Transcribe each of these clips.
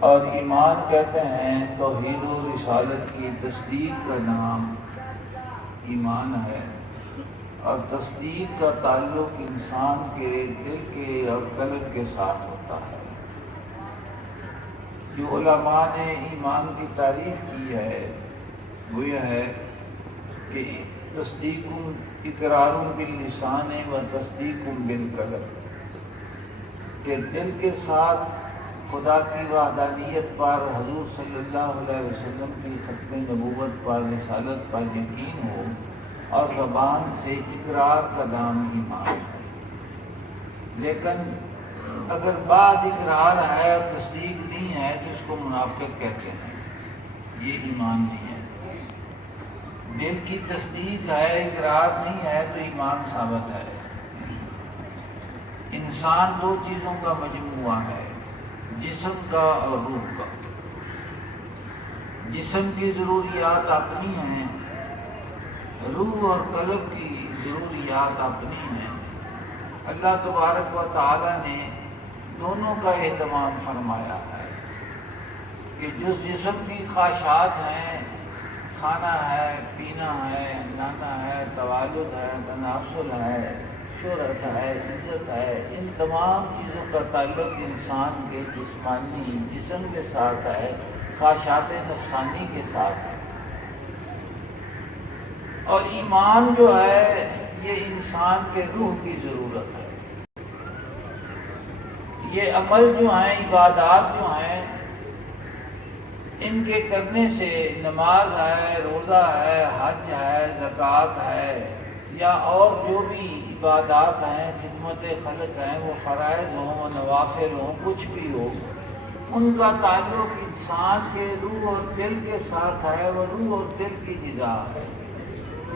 اور ایمان کہتے ہیں توحید و رسالت کی تصدیق کا نام ایمان ہے، اور تصدیق کا تعلق انسان کے دل کے اور قلب کے ساتھ ہوتا ہے۔ جو علماء نے ایمان کی تعریف کی ہے وہ یہ ہے کہ تصدیق اقرار باللسان و تصدیق بالقلب، کہ دل کے ساتھ خدا کی وحدانیت پر، حضور صلی اللہ علیہ وسلم کی ختم نبوت پر، رسالت پر یقین ہو، اور زبان سے اقرار کا نام ایمان ہے۔ لیکن اگر بعض اقرار ہے اور تصدیق نہیں ہے تو اس کو منافقت کہتے ہیں، یہ ایمان نہیں ہے۔ دل کی تصدیق ہے، اقرار نہیں ہے تو ایمان ثابت ہے۔ انسان دو چیزوں کا مجموعہ ہے، جسم کا اور روح کا۔ جسم کی ضروریات اپنی ہیں، روح اور قلب کی ضروریات اپنی ہیں۔ اللہ تبارک و تعالی نے دونوں کا اہتمام فرمایا ہے کہ جو جسم کی خواہشات ہیں، کھانا ہے، پینا ہے، نہانا ہے، تولد ہے، تناسل ہے، شہرت ہے، عزت ہے، ان تمام چیزوں کا تعلق انسان کے جسمانی جسم کے ساتھ ہے، خواہشات نفسانی کے ساتھ ہے۔ اور ایمان جو ہے یہ انسان کے روح کی ضرورت ہے۔ یہ عمل جو ہیں، عبادات جو ہیں، ان کے کرنے سے نماز ہے، روزہ ہے، حج ہے، زکوٰۃ ہے، یا اور جو بھی عبادات ہیں، خدمت خلق ہیں، وہ فرائض ہوں، نوافل ہوں، کچھ بھی ہو، ان کا تعلق انسان کے روح اور دل کے ساتھ ہے۔ وہ روح اور دل کی غذا ہے۔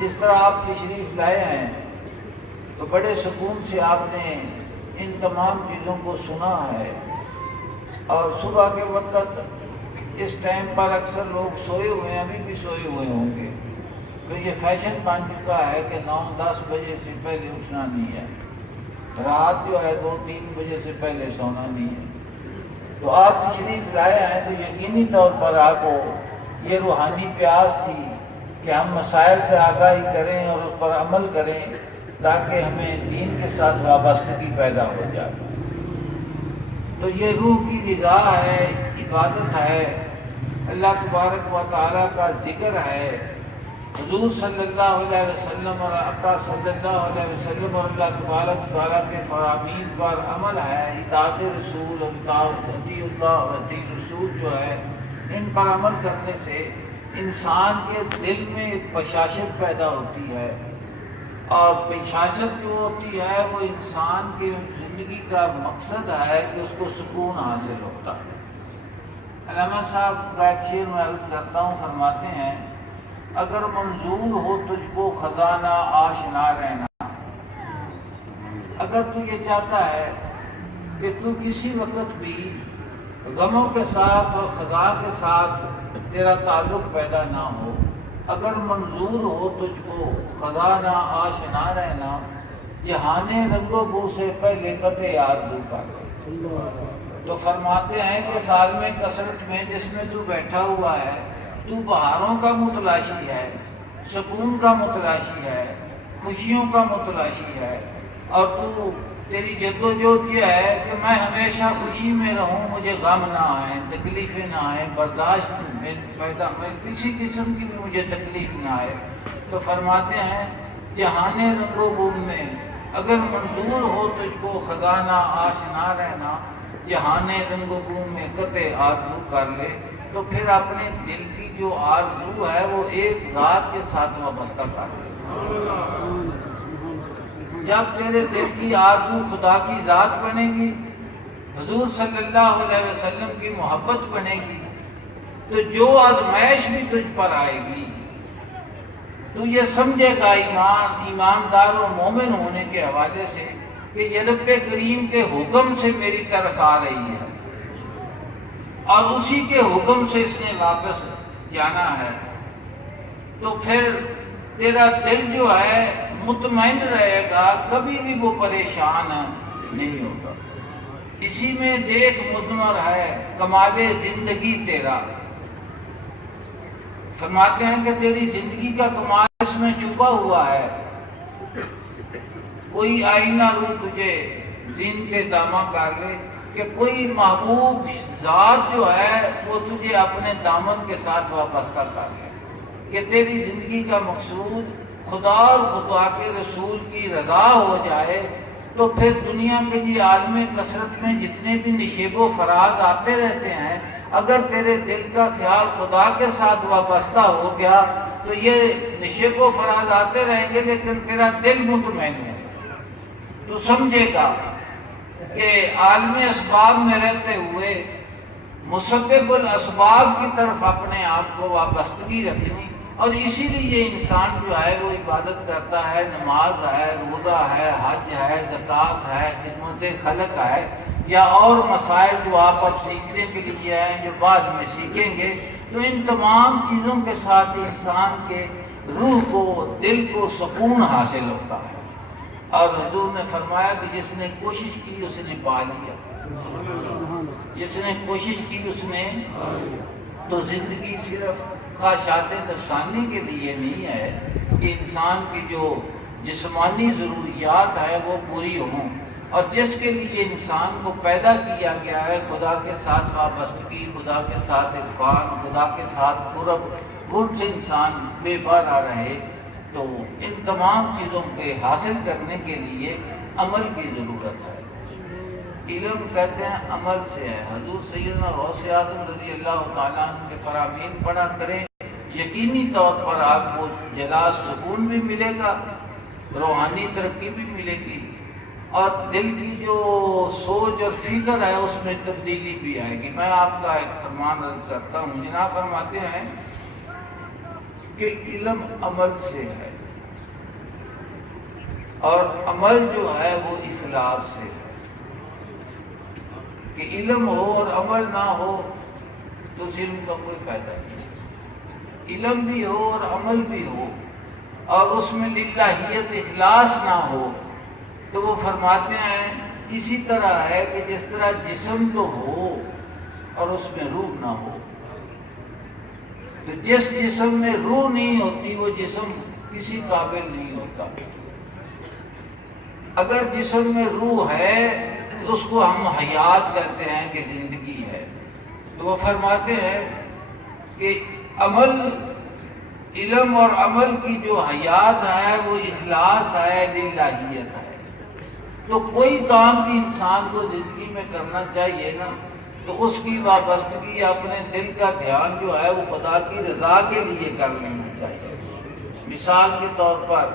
جس طرح آپ تشریف لائے ہیں تو بڑے سکون سے آپ نے ان تمام چیزوں کو سنا ہے، اور صبح کے وقت اس ٹائم پر اکثر لوگ سوئے ہوئے ہیں، ابھی بھی سوئے ہوئے ہوں گے، تو یہ فیشن بن چکا ہے کہ 9-10 بجے سے پہلے اٹھنا نہیں ہے، رات جو ہے 2-3 بجے سے پہلے سونا نہیں ہے۔ تو آپ تشریف لائے ہیں تو یقینی طور پر آپ کو یہ روحانی پیاس تھی کہ ہم مسائل سے آگاہی کریں اور اس پر عمل کریں تاکہ ہمیں دین کے ساتھ وابستگی پیدا ہو جائے۔ تو یہ روح کی غذا ہے، عبادت ہے، اللہ تبارک و تعالیٰ کا ذکر ہے، حضور صلی اللہ علیہ وسلم اور آقا صلی اللہ علیہ وسلم اور اللہ تبارک و تعالیٰ کے فرامین پر عمل ہے، اطاعت رسول، اطاعت اللہ اور اطاعت رسول جو ہے، ان پر عمل کرنے سے انسان کے دل میں ایک بشاشت پیدا ہوتی ہے، اور بشاشت جو ہوتی ہے وہ انسان کی زندگی کا مقصد ہے کہ اس کو سکون حاصل ہوتا ہے۔ علامہ صاحب کا ایک شعر میں عرض کرتا ہوں، فرماتے ہیں، اگر منظور ہو تجھ کو خزانہ آشنا رہنا، اگر تو یہ چاہتا ہے کہ تو کسی وقت بھی غموں کے ساتھ اور خزاں کے ساتھ تیرا تعلق پیدا نہ ہو، اگر منظور ہو تجھ کو خزانہ آشنا رہنا، جہان رنگ و بو سے پہلے قطع آرزو کر لے۔ تو فرماتے ہیں کہ سال میں کثرت میں جس میں تو بیٹھا ہوا ہے، تو بہاروں کا متلاشی ہے، سکون کا متلاشی ہے، خوشیوں کا متلاشی ہے، اور تو تیری جدوجہد یہ ہے کہ میں ہمیشہ خوشی میں رہوں، مجھے غم نہ آئے، تکلیفیں نہ آئیں، برداشت میں کسی قسم کی بھی مجھے تکلیف نہ آئے۔ تو فرماتے ہیں جہان رنگ و بو میں اگر منظور ہو تجھ کو خزانہ آشنا رہنا، جہان رنگ و بو میں قطع آرزو کر لے، تو پھر اپنے دل کی جو آرزو ہے وہ ایک ذات کے ساتھ وابستہ کر لے۔ جب تیرے دل کی آرزو خدا کی ذات بنے گی، حضور صلی اللہ علیہ وسلم کی محبت بنے گی، تو جو آزمائش بھی تجھ پر آئے گی تو یہ سمجھے گا ایماندار و مومن ہونے کے حوالے سے کہ یہ رب کریم کے حکم سے میری طرف آ رہی ہے، اور اسی کے حکم سے اس نے واپس جانا ہے، تو پھر تیرا دل جو ہے مطمئن رہے گا، کبھی بھی وہ پریشان نہیں ہوگا۔ اسی میں دیکھ مضمر ہے کمال زندگی تیرا. فرماتے ہیں کہ تیری زندگی کا کمال اس میں چھپا ہوا ہے. کوئی آئینہ رو تجھے دین کے دامن کر لے کہ کوئی محبوب ذات جو ہے وہ تجھے اپنے دامن کے ساتھ وابستہ کر لے کہ تیری زندگی کا مقصود خدا اور خدا کے رسول کی رضا ہو جائے. تو پھر دنیا کے یہ عالم کثرت میں جتنے بھی نشیب و فراز آتے رہتے ہیں، اگر تیرے دل کا خیال خدا کے ساتھ وابستہ ہو گیا تو یہ نشیب و فراز آتے رہیں گے لیکن تیرا دل مطمئن ہے. تو سمجھے گا کہ عالم اسباب میں رہتے ہوئے مسبب الاسباب کی طرف اپنے آپ کو وابستگی رکھنی. اور اسی لیے انسان جو ہے وہ عبادت کرتا ہے، نماز ہے، روزہ ہے، حج ہے، زکوٰۃ ہے، خدمت خلق ہے، یا اور مسائل جو آپ اب سیکھنے کے لیے ہیں جو بعد میں سیکھیں گے. تو ان تمام چیزوں کے ساتھ انسان کے روح کو، دل کو سکون حاصل ہوتا ہے. اور حضور نے فرمایا کہ جس نے کوشش کی اس نے پا لیا. جس نے کوشش کی اس نے. تو زندگی صرف خواہشات نفسانی کے لیے نہیں ہے کہ انسان کی جو جسمانی ضروریات ہے وہ پوری ہوں، اور جس کے لیے انسان کو پیدا کیا گیا ہے خدا کے ساتھ وابستگی، خدا کے ساتھ عرفان، خدا کے ساتھ قرب، ان سے انسان بے بارہ رہے. تو ان تمام چیزوں کے حاصل کرنے کے لیے عمل کی ضرورت ہے. علم کہتے ہیں عمل سے ہے. حضور سیدنا غوث اعظم رضی اللہ تعالیٰ عنہ کے فرامین پڑھا کریں، یقینی طور پر آپ کو جلا سکون بھی ملے گا، روحانی ترقی بھی ملے گی، اور دل کی جو سوچ اور فکر ہے اس میں تبدیلی بھی آئے گی. میں آپ کا ایک فرمان عرض کرتا ہوں. جناب فرماتے ہیں کہ علم عمل سے ہے، اور عمل جو ہے وہ اخلاص سے ہے. کہ علم ہو اور عمل نہ ہو تو اس علم کا کوئی فائدہ نہیں. علم بھی ہو اور عمل بھی ہو اور اس میں للہیت اخلاص نہ ہو تو وہ فرماتے ہیں اسی طرح ہے کہ جس طرح جسم تو ہو اور اس میں روح نہ ہو. تو جس جسم میں روح نہیں ہوتی وہ جسم کسی قابل نہیں ہوتا. اگر جسم میں روح ہے تو اس کو ہم حیات کہتے ہیں کہ زندگی ہے. تو وہ فرماتے ہیں کہ عمل، علم اور عمل کی جو حیات ہے وہ اخلاص ہے، للہیت ہے. تو کوئی کام بھی انسان کو زندگی میں کرنا چاہیے نا تو اس کی وابستگی اپنے دل کا دھیان جو ہے وہ خدا کی رضا کے لیے کر لینا چاہیے. مثال کے طور پر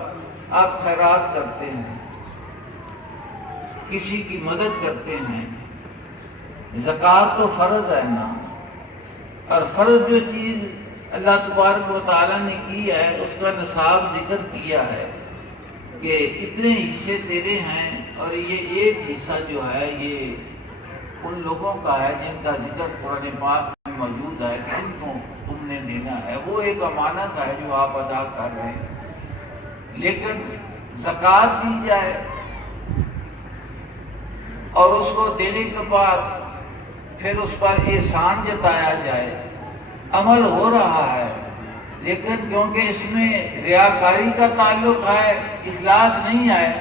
آپ خیرات کرتے ہیں، کسی کی مدد کرتے ہیں، زکوٰۃ تو فرض ہے نا، اور فرض جو چیز اللہ تبارک و تعالیٰ نے کی ہے اس کا نصاب ذکر کیا ہے کہ کتنے حصے تیرے ہیں، اور یہ ایک حصہ جو ہے یہ ان لوگوں کا ہے جن کا ذکر قرآن پاک میں موجود ہے کہ ان کو تم نے دینا ہے. وہ ایک امانت ہے جو آپ ادا کر رہے ہیں. لیکن زکوٰۃ دی جائے اور اس کو دینے کے بعد پھر اس پر احسان جتایا جائے، عمل ہو رہا ہے لیکن کیونکہ اس میں ریاکاری کا تعلق ہے، اخلاص نہیں ہے،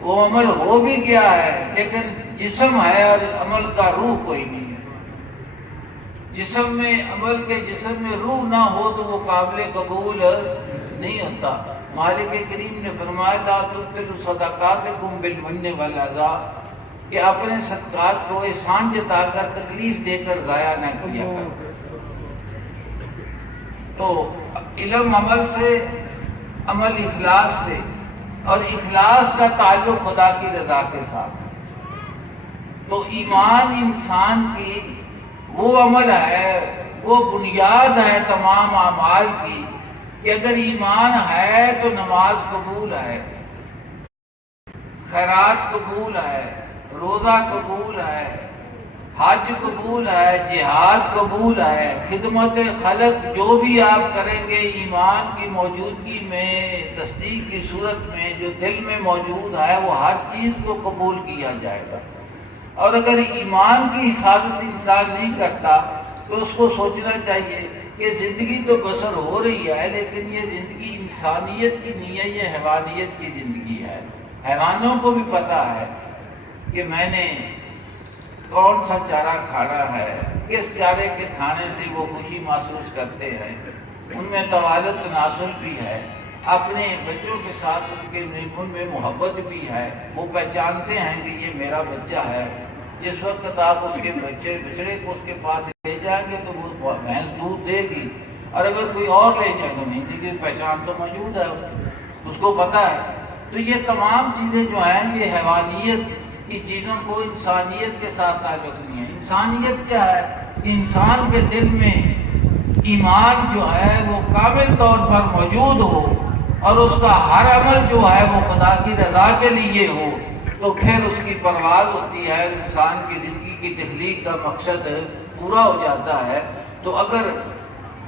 وہ عمل ہو بھی گیا ہے لیکن جسم ہے اور عمل کا روح کوئی نہیں ہے. جسم میں عمل کے جسم میں روح نہ ہو تو وہ قابل قبول نہیں ہوتا. مالک کریم نے فرمایا لا تبطلوا صدقاتکم بالمن والاذى کہ اپنے صدقات کو احسان جتا کر تکلیف دے کر ضائع نہ کیا کرو. تو علم عمل سے، عمل اخلاص سے، اور اخلاص کا تعلق خدا کی رضا کے ساتھ. تو ایمان انسان کی وہ عمل ہے، وہ بنیاد ہے تمام اعمال کی کہ اگر ایمان ہے تو نماز قبول ہے، خیرات قبول ہے، روزہ قبول ہے، حج قبول ہے، جہاد قبول ہے، خدمت خلق جو بھی آپ کریں گے ایمان کی موجودگی میں، تصدیق کی صورت میں جو دل میں موجود ہے وہ ہر چیز کو قبول کیا جائے گا. اور اگر ایمان کی حفاظت انسان نہیں کرتا تو اس کو سوچنا چاہیے کہ زندگی تو بسر ہو رہی ہے، لیکن یہ زندگی انسانیت کی نہیں ہے، یہ حیوانیت کی زندگی ہے۔ حیوانوں کو بھی پتہ ہے کہ میں نے کون سا چارہ کھانا ہے، کس چارے کے کھانے سے وہ خوشی محسوس کرتے ہیں، ان میں توالد تناسل بھی ہے، اپنے بچوں کے ساتھ ان میں محبت بھی ہے، وہ پہچانتے ہیں کہ یہ میرا بچہ ہے۔ جس وقت آپ اس کے بچڑے کو اس کے پاس لے جائیں گے تو وہ بھینس دودھ دے گی، اور اگر کوئی اور لے جائے تو نہیں دے گی، پہچان تو موجود ہے اس کو پتہ ہے۔ تو یہ تمام چیزیں جو ہیں یہ حیوانیت کی چیزوں کو انسانیت کے ساتھ تعلق نہیں ہے۔ انسانیت کیا ہے؟ انسان کے دل میں ایمان جو ہے وہ کامل طور پر موجود ہو اور اس کا ہر عمل جو ہے وہ خدا کی رضا کے لیے ہو، تو پھر اس کی پرواز ہوتی ہے، انسان کی زندگی کی تخلیق کا مقصد پورا ہو جاتا ہے۔ تو اگر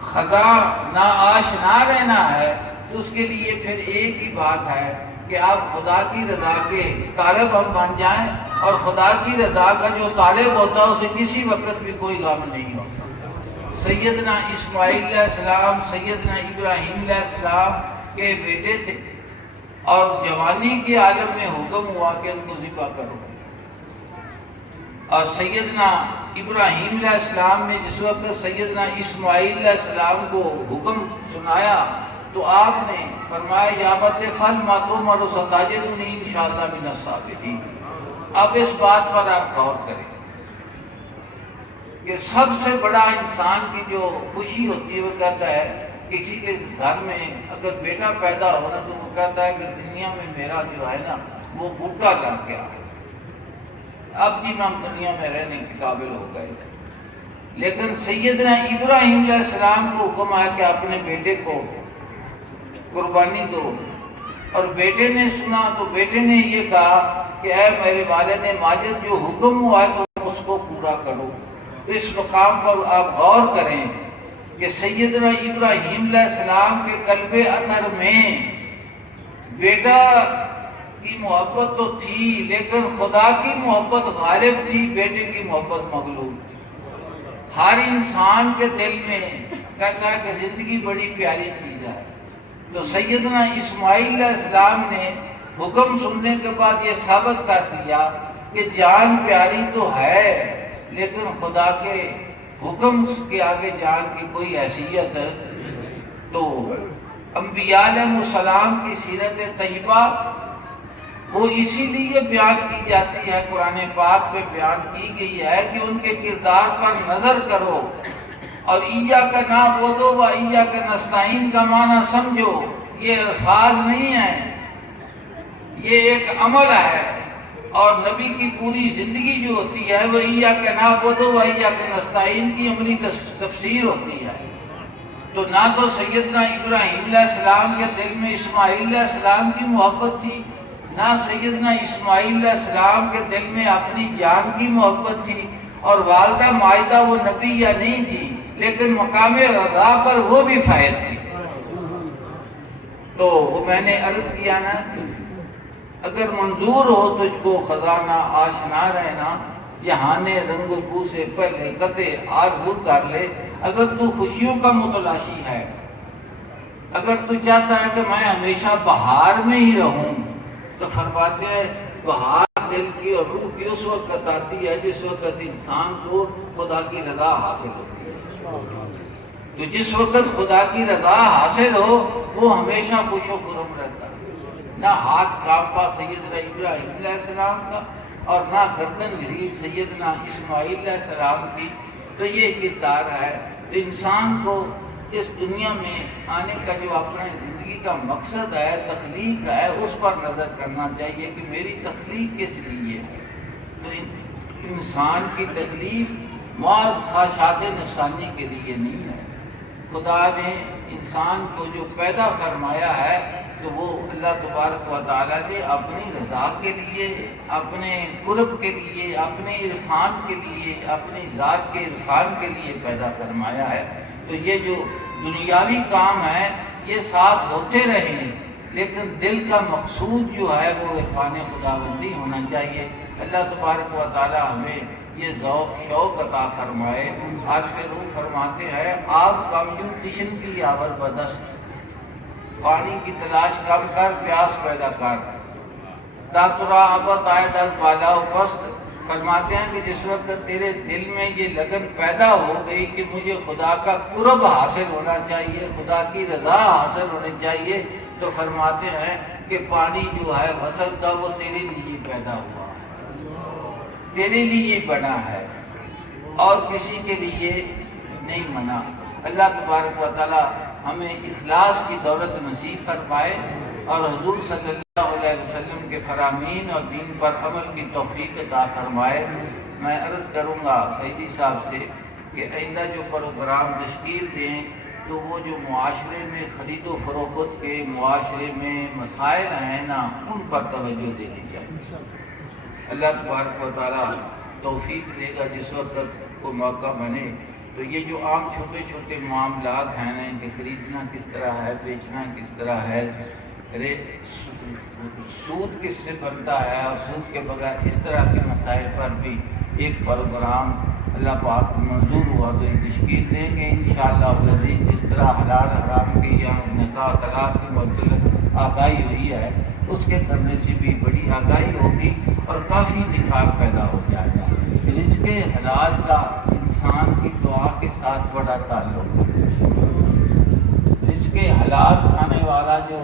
خزاں نا آشنا رہنا ہے تو اس کے لیے پھر ایک ہی بات ہے کہ آپ خدا کی رضا کے طالب ہم بن جائیں، اور خدا کی رضا کا جو طالب ہوتا ہے اسے کسی وقت بھی کوئی غم نہیں ہوتا۔ سیدنا اسماعیل علیہ السلام سیدنا ابراہیم علیہ السلام کے بیٹے تھے، اور جوانی کے عالم میں حکم ہوا کہ ان کو ذبح کرو، اور سیدنا ابراہیم علیہ السلام نے جس وقت سیدنا اسماعیل علیہ السلام کو حکم سنایا تو آپ نے فرمایا یا ابت افعل ما تؤمر ستجدنی انشاءاللہ من الصابرین۔ اب اس بات پر آپ غور کریں کہ سب سے بڑا انسان کی جو خوشی ہوتی ہے وہ کہتا ہے، کسی کے گھر میں اگر بیٹا پیدا ہونا تو وہ کہتا ہے کہ دنیا میں میرا جو ہے نا وہ بوٹا لگ گیا ہے، اب بھی ہم دنیا میں رہنے کے قابل ہو گئے۔ لیکن سیدنا ابراہیم علیہ السلام کو حکم آیا کہ اپنے بیٹے کو قربانی دو، اور بیٹے نے سنا تو بیٹے نے یہ کہا کہ اے میرے والد ماجد، جو حکم ہوا ہے تو اس کو پورا کرو۔ اس مقام پر آپ غور کریں کہ سیدنا ابراہیم علیہ السلام کے قلب اطہر میں بیٹا کی محبت تو تھی، لیکن خدا کی محبت غالب تھی، بیٹے کی محبت مغلوب تھی۔ ہر انسان کے دل میں کہتا ہے کہ زندگی بڑی پیاری چیز ہے، تو سیدنا اسماعیل علیہ السلام نے حکم سننے کے بعد یہ ثابت کر دیا کہ جان پیاری تو ہے، لیکن خدا کے حکم کے آگے جان کی کوئی حیثیت۔ تو انبیاء علیہ السلام کی سیرت طیبہ وہ اسی لیے بیان کی جاتی ہے، قرآن پاک میں بیان کی گئی ہے کہ ان کے کردار پر نظر کرو، اور ایاک نعبد و ایاک نستعین کا معنی سمجھو، یہ الفاظ نہیں ہیں، یہ ایک عمل ہے، اور نبی کی پوری زندگی جو ہوتی ہے وہ ایاک نعبد و ایاک نستعین کی عملی تفسیر ہوتی ہے۔ تو نہ تو سیدنا ابراہیم علیہ السلام کے دل میں اسماعیل علیہ السلام کی محبت تھی، نہ سیدنا اسماعیل علیہ السلام کے دل میں اپنی جان کی محبت تھی، اور والدہ مائدہ وہ نبی یا نہیں تھی، لیکن مقام رضا پر وہ بھی فائز تھی۔ تو وہ میں نے عرض کیا نا، اگر منظور ہو تجھ کو خزانہ آشنا رہنا، جہان رنگ و بو سے پہلے قطع آرزو کر لے۔ اگر تو خوشیوں کا متلاشی ہے، اگر تو چاہتا ہے کہ میں ہمیشہ بہار میں ہی رہوں، تو فرماتے ہیں بہار دل کی اور روح کی اس وقت آتی ہے جس وقت انسان کو خدا کی رضا حاصل ہوتی ہے۔ تو جس وقت خدا کی رضا حاصل ہو وہ ہمیشہ خوش و خرم رہتا ہے، نہ ہاتھ کانپا سیدنا ابراہیم علیہ السلام کا، اور نہ گردن گھری سیدنا اسماعیل علیہ السلام کی۔ تو یہ کردار ہے۔ تو انسان کو اس دنیا میں آنے کا جو اپنا زندگی کا مقصد ہے، تخلیق ہے، اس پر نظر کرنا چاہیے کہ میری تخلیق کس لیے ہے۔ تو انسان کی تکلیف محض خواہشات نفسانی کے لیے نہیں ہے۔ خدا نے انسان کو جو پیدا فرمایا ہے تو وہ اللہ تبارک و تعالیٰ نے اپنی رضا کے لیے، اپنے قرب کے لیے، اپنے عرفان کے لیے، اپنی ذات کے عرفان کے لیے پیدا فرمایا ہے۔ تو یہ جو دنیاوی کام ہے یہ ساتھ ہوتے رہیں، لیکن دل کا مقصود جو ہے وہ عرفان خداوندی ہونا چاہیے۔ اللہ تبارک و تعالی ہمیں یہ ذوق شوق عطا فرمائے۔ آج کے روح فرماتے ہیں آگ کم یوں تشن کی آور بدست، پانی کی تلاش کم کر پیاس پیدا کر، داترا ابت آئے در بالا پست۔ فرماتے ہیں کہ جس وقت تیرے دل میں یہ لگن پیدا ہو گئی کہ مجھے خدا کا قرب حاصل ہونا چاہیے، خدا کی رضا حاصل ہونی چاہیے، تو فرماتے ہیں کہ پانی جو ہے وصل کا وہ تیرے لیے پیدا ہوا ہے، تیرے لیے بنا ہے اور کسی کے لیے نہیں بنا۔ اللہ تبارک و تعالی ہمیں اخلاص کی دولت نصیب فرمائے اور حضور صلی اللہ علیہ وسلم کے فرامین اور دین پر عمل کی توفیق عطا فرمائے۔ میں عرض کروں گا سیدی صاحب سے کہ آئندہ جو پروگرام تشکیل دیں تو وہ جو معاشرے میں خرید و فروخت کے معاشرے میں مسائل ہیں نا، ان پر توجہ دینی چاہیے۔ اللہ تبارک و تعالیٰ توفیق دے گا جس وقت کو موقع بنے تو یہ جو عام چھوٹے چھوٹے معاملات ہیں نا، کہ خریدنا کس طرح ہے، بیچنا کس طرح ہے، سود کس سے بنتا ہے اور سود کے بغیر، اس طرح کے مسائل پر بھی ایک پروگرام اللہ پاک کو منظور ہوا تو یہ تشکیل دیں گے انشاءاللہ العزیز۔ جس طرح حلال حرام کے یا نکاح طلاق کے متعلق آگاہی ہوئی ہے، اس کے کرنے سے بھی بڑی آگاہی ہوگی اور کافی نکھار پیدا ہو جائے گا۔ رزق حلال کا انسان کی دعا کے ساتھ بڑا تعلق ہے۔ رزق حلال کھانے والا جو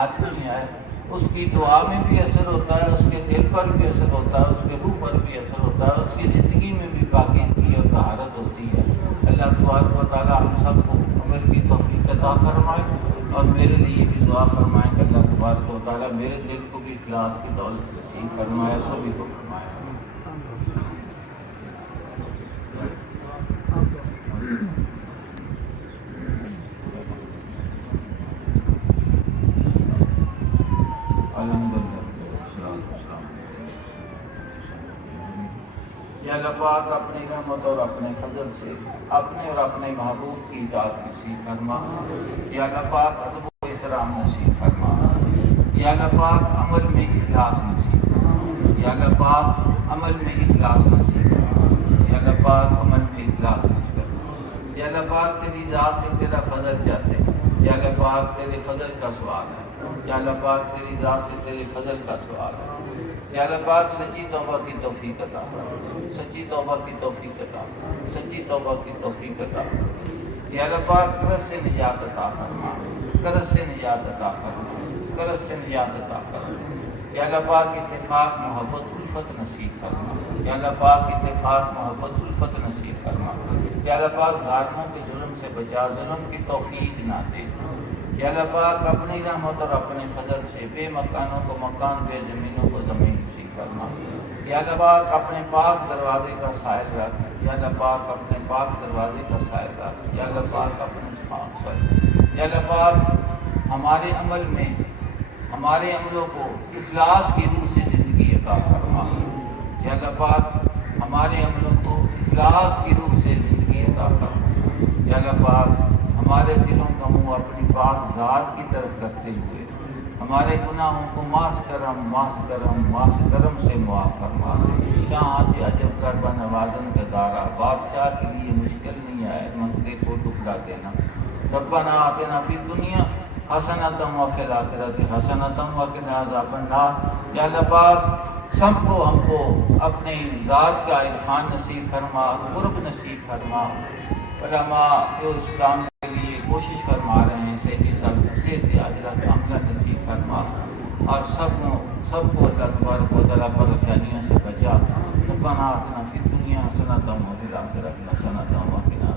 آدمی ہے اس کی دعا میں بھی اثر ہوتا ہے، اس کے دل پر بھی اثر ہوتا ہے، اس کے روح پر بھی اثر ہوتا ہے، اس کی زندگی میں بھی پاکیزگی اور طہارت ہوتی ہے۔ اللہ تبارک و تعالی ہم سب کو عمل کی توفیق عطا فرمائے اور میرے لیے بھی دعا فرمائیں کہ اللہ تبارک و تعالی میرے دل کو بھی اخلاص کی دولت نصیب فرمائے، سبھی کو فرمائے۔ یا اللہ پاک اپنی رحمت اور اپنے فضل سے اپنے اور اپنے محبوب کی اطاعت نصیب فرما۔ یا اللہ پاک ادب و احترام نصیب فرما۔ یا اللہ پاک عمل میں اخلاص نصیب فرما۔ یا اللہ پاک عمل میں اخلاص نصیب فرما۔ یا اللہ پاک عمل میں اخلاص نصیب فرما۔ یا اللہ پاک تیری ذات سے تیرا فضل چاہتے ہیں، یا اللہ پاک تیرے فضل کا سوال ہے، یا اللہ پاک تیری ذات سے تیرے فضل کا سوال ہے۔ یا اللہ پاک سچی توبہ کی توفیق عطا فرما، سچی توبہ کی توفیق عطا فرما، سچی توبہ کی توفیق عطا فرما۔ یا اللہ پاک قرض سے نجات عطا فرما، قرض سے نجات عطا فرما، قرض سے نجات عطا فرما۔ یا اللہ پاک اتفاق محبت الفت نصیب فرما۔ یا اللہ پاک اتفاق محبت الفت نصیب فرما۔ یا اللہ پاک ظالموں کے ظلم سے بچا، ظلم کی توفیق نہ دے۔ یا اللہ پاک اپنی رحمت اور اپنے فضل سے بے مکانوں کو مکان، بے زمینوں کو زمین نصیب فرما۔ یا اللہ پاک اپنے پاک دروازے کا سائل رکھ، یا اللہ پاک اپنے پاک دروازے کا سائل رکھ، یا اللہ پاک اپنے پاک سائل۔ یا اللہ پاک ہمارے عمل میں ہمارے عملوں کو اخلاص کی روح سے زندگی عطا فرما۔ یا اللہ پاک ہمارے عملوں کو اخلاص کی روح سے زندگی عطا فرما۔ یا اللہ پاک ہمارے دلوں کا منہ اپنی پاک ذات کی طرف کرتے ہوئے ہمارے گناہوں کو معاف کرم سے معاف فرما۔ شاہ عجب کربا نوازن کا دارا، بادشاہ کے لیے مشکل نہیں ہے منگتے کو ٹکڑا دینا۔ ربنا آتنا فی الدنیا حسنۃ وفی الآخرۃ حسنۃ وقنا عذاب النار۔ یا اللہ پاک سب کو ہم کو اپنے ذات کا عرفان نصیب فرما، قرب نصیب فرما۔ علماء جو اسلام کے لیے کوشش فرما رہے ہیں صحت حاضرہ عملہ نصیب فرما اور سب کو اللہ تبارک و تعالیٰ پریشانیوں سے بچا۔ ربنا آتنا فی الدنیا حسنۃ وفی الآخرۃ حسنۃ وقنا